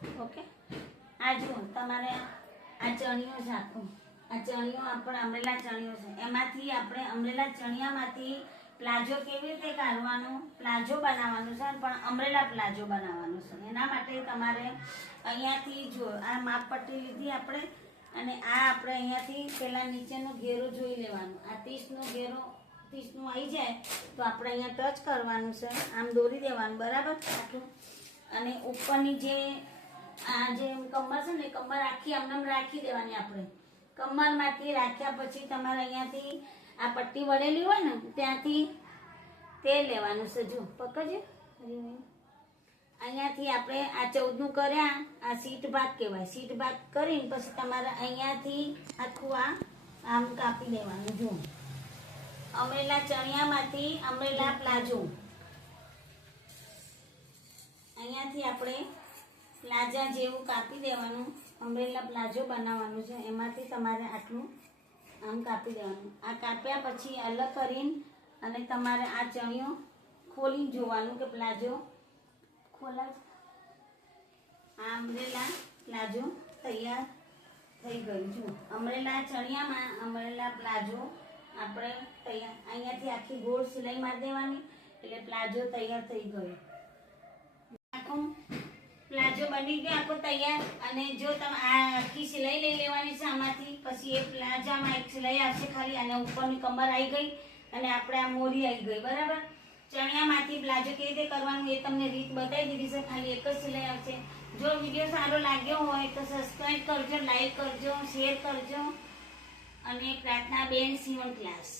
Okay, આ જુઓ તમારે આ ચણિયો છે આખો, આ ચણિયો આપણે અમરેલા ચણિયો છે, એમાંથી આપણે અમરેલા ચણિયામાંથી પ્લાઝો કેવી રીતે કાઢવાનો, પ્લાઝો બનાવવાનો છે, પણ અમરેલા પ્લાઝો બનાવવાનો છે. એના માટે તમારે અહીંયાથી જો આ માપપટ્ટી લીધી આપણે, અને આ આપણે અહીંયાથી પેલા નીચેનો ઘેરો જોઈ લેવાનો. આ 30નો ઘેરો 30નું આવી જાય તો આપણે અહીંયા ટચ કરવાનું છે, આમ દોરી દેવાનું બરાબર આટલું. અને ઉપરની જે આ જે કમર છે ને કમર આખી આમ રાખી દેવાની. આપણે કમરમાંથી રાખ્યા પછી તમારે અહીંયાથી આ પટ્ટી વળેલી હોય ને ત્યાંથી તે લેવાનું છે. જો પકડજો, અહીંયાથી આપણે આ 14નું કર્યા, આ સીટ ભાગ કહેવાય. સીટ ભાગ કરીને પછી તમારે અહીંયાથી આખું આમ કાપી દેવાનું. જો અમરેલા ચણિયામાંથી અમરેલા પ્લાઝો, અહીંયાથી આપણે પ્લાઝા જેવું કાપી દેવાનું. અમરેલા પ્લાઝો બનાવવાનું છે, એમાંથી તમારે આટલું આમ કાપી દેવાનું. આ કાપ્યા પછી અલગ કરીને અને તમારે આ ચણિયો ખોલી જોવાનું કે પ્લાઝો ખોલા. આ અમરેલા પ્લાઝો તૈયાર થઈ ગયું. જો અમરેલા ચણિયામાં અમરેલા પ્લાઝો આપણે તૈયાર. અહીંયાથી આખી ગોળ સિલાઈ મારી દેવાની એટલે પ્લાઝો તૈયાર થઈ ગયો. આખો પ્લાઝો બની ગયો આખો તૈયાર. અને જો તમે આ આખી સિલાઈ લઈ લેવાની છે આમાંથી, પછી એ પ્લાઝામાં એક સિલાઈ આવશે ખાલી, અને ઉપરની કમર આવી ગઈ અને આપણે આ મોરી આવી ગઈ બરાબર. ચણિયામાંથી પ્લાઝો કેવી રીતે કરવાનું એ તમને રીત બતાવી દીધી છે, ખાલી એક જ સિલાઈ આવશે. જો વિડીયો સારો લાગ્યો હોય તો સબસ્ક્રાઈબ કરજો, લાઈક કરજો, શેર કરજો. અને પ્રાર્થના બેન સીવણ ક્લાસ.